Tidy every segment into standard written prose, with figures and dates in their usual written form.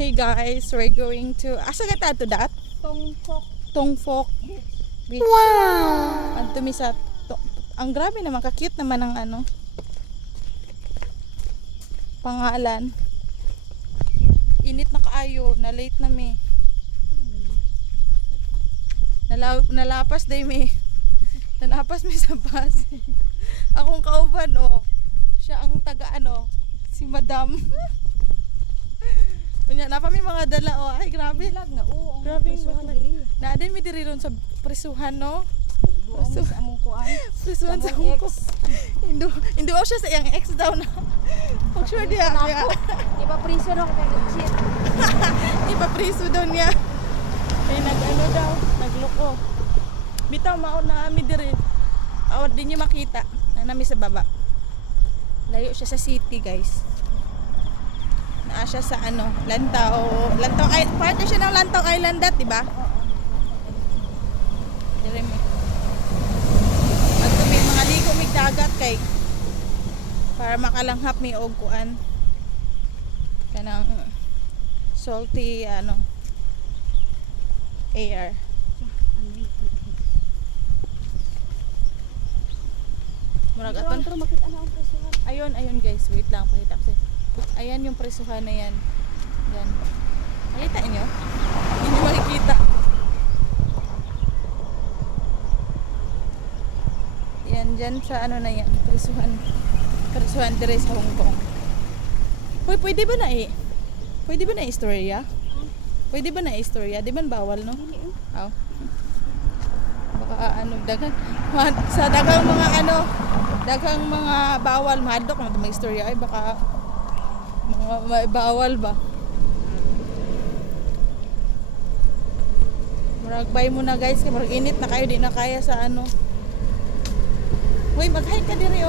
Hey guys, we're going to asa ka to that? Tongfok Beach. Wow! Anto mi sa ang grabe naman, ka-cute naman ang ano pangalan. Init na kaayo, na late na mi. Nalapas day mi. Nalapas mi sa bus. Akong kauban siya ang taga si Madam. Unya na pa mi mga dala ay grabe. Vlog na Grabe prisuhan diri. Na din mi diri ron sa prisuhan Duwa mo sa among kuan. Prisuhan sa among Hong Kong. Hindi siya sa iyang ex daw na. Pag sure diya. Iba priso no kay cheat. Iba priso daw niya. Ay daw, nagloko. Bitaw mao na ami diri. Awat din niyo makita. Nami sa baba. Layo siya sa city, guys. Naa siya sa Lantaw ay part na siya ng Lantaw Island di ba? Dire mi. At may mga ligo mig dagat kay para makalanghap mi og kuan. Kanang salty air. Murag aton Pero makita na ang prisuhan. ayun guys, wait lang pakita ko. Ayan yung presuhan na yan. Yan. Makita niyo? Hindi makikita. Yan dyan sa na yan, presuhan. Presuhan dire sa Hong Kong. Hoy, pwede ba na Pwede ba na istorya? Pwede ba na istorya? Di ba bawal no? Aw. Baka sa daghang mga daghang mga bawal madok na may istorya ay baka mga bawal ba? Muragbay mo na guys, kay murag init na kayo, di na kaya sa Hoy, mag-hike ka diri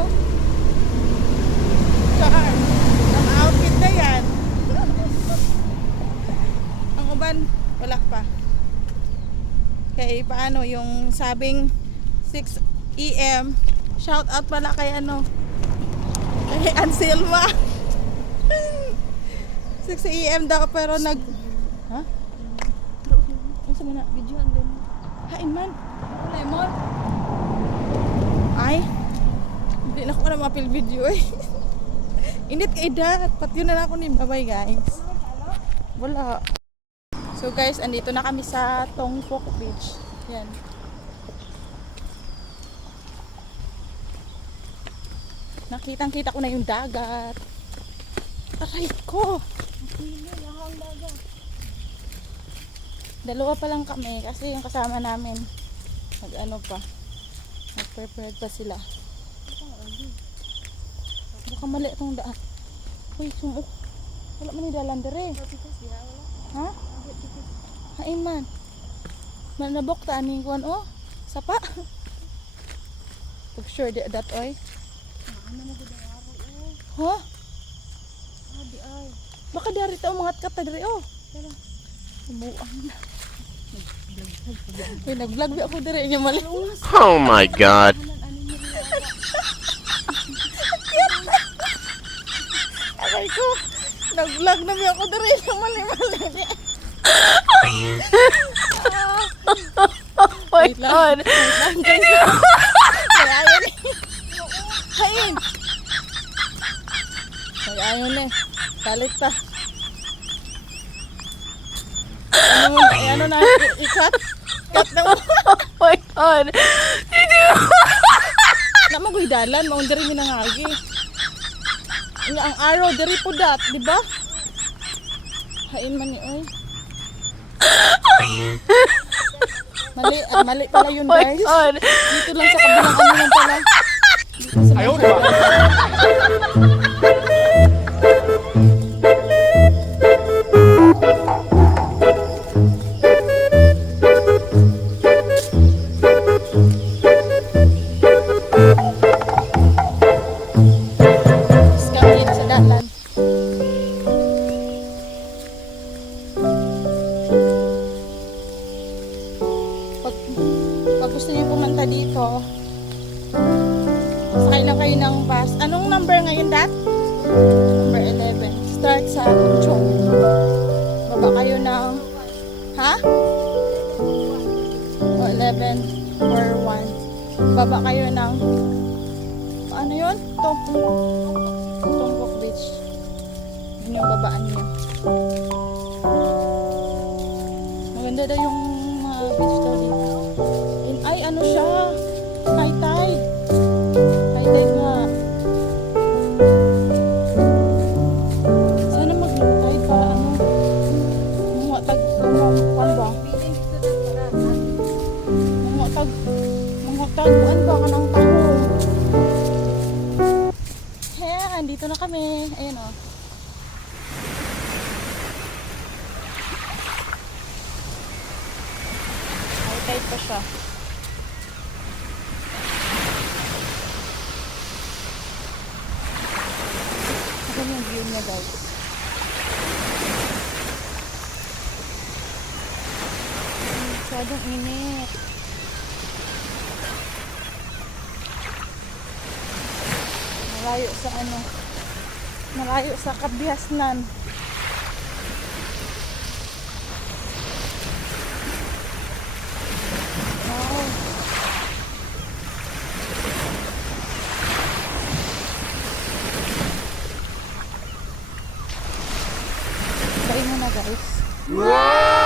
Saan? Ang outfit na yan. Ang uban, wala pa. Kay paano yung sabing 6 AM, shout out pala kay kay Anselma. 6 AM daw pero ha? Ano sa muna? Video ang lemon. Hain man. Lemon. Ay. Hindi na ko na mapil video Init kay dat. Pat yun na ako ni bye guys. Wala. So guys, andito na kami sa Tongfok Beach. Yan. Nakitang-kita ko na yung dagat. Aray ko. Dalawa pa lang kami kasi yung kasama namin nag-prepared pa sila. Baka mali itong daan. Uy, sumuk. Wala man yung dalan dire. Ha? Hain man. Manabok ta aning kuan sapa. Pag sure that oy. Ha? Baka dari ta umangat ka ta dire Buang na. Uy, nag-vlog ako dire niya mali. Oh my god. Aray ko. Nag-vlog na ako dire niya mali. Oh my god. Hain. Ayaw na Balik pa. Ano na, i-cut? Cut na mo. Oh my god. Naman ko'y dalan, maong diri minangagi. Ang arrow, diri po dat, di ba? Hain man ni, oy. Mali pala yun, Oh my guys. god. Dito lang sa kabilang lang pala. Ayaw ba? Pag gusto niyo pumunta dito, sakay lang kayo ng bus. Anong number ngayon, Dat? Baba kayo ng ano yun? Tumbok Beach. Yun yung babaan niyo. Maganda daw yung mga beach daw dito. Ay, ano siya? High tide. High tide nga. Sana mag-low tide para ano? Mga tag, ano ba? Feeling dito na para. Mga taguan ba ka ng taho? Ayan, dito na kami. Ayan o. High tide pa siya. Ayan yung view niya guys. Masyadong init. Malayo sa ano, malayo sa Kabiasnan. Wow. Kain mo na guys. Wow!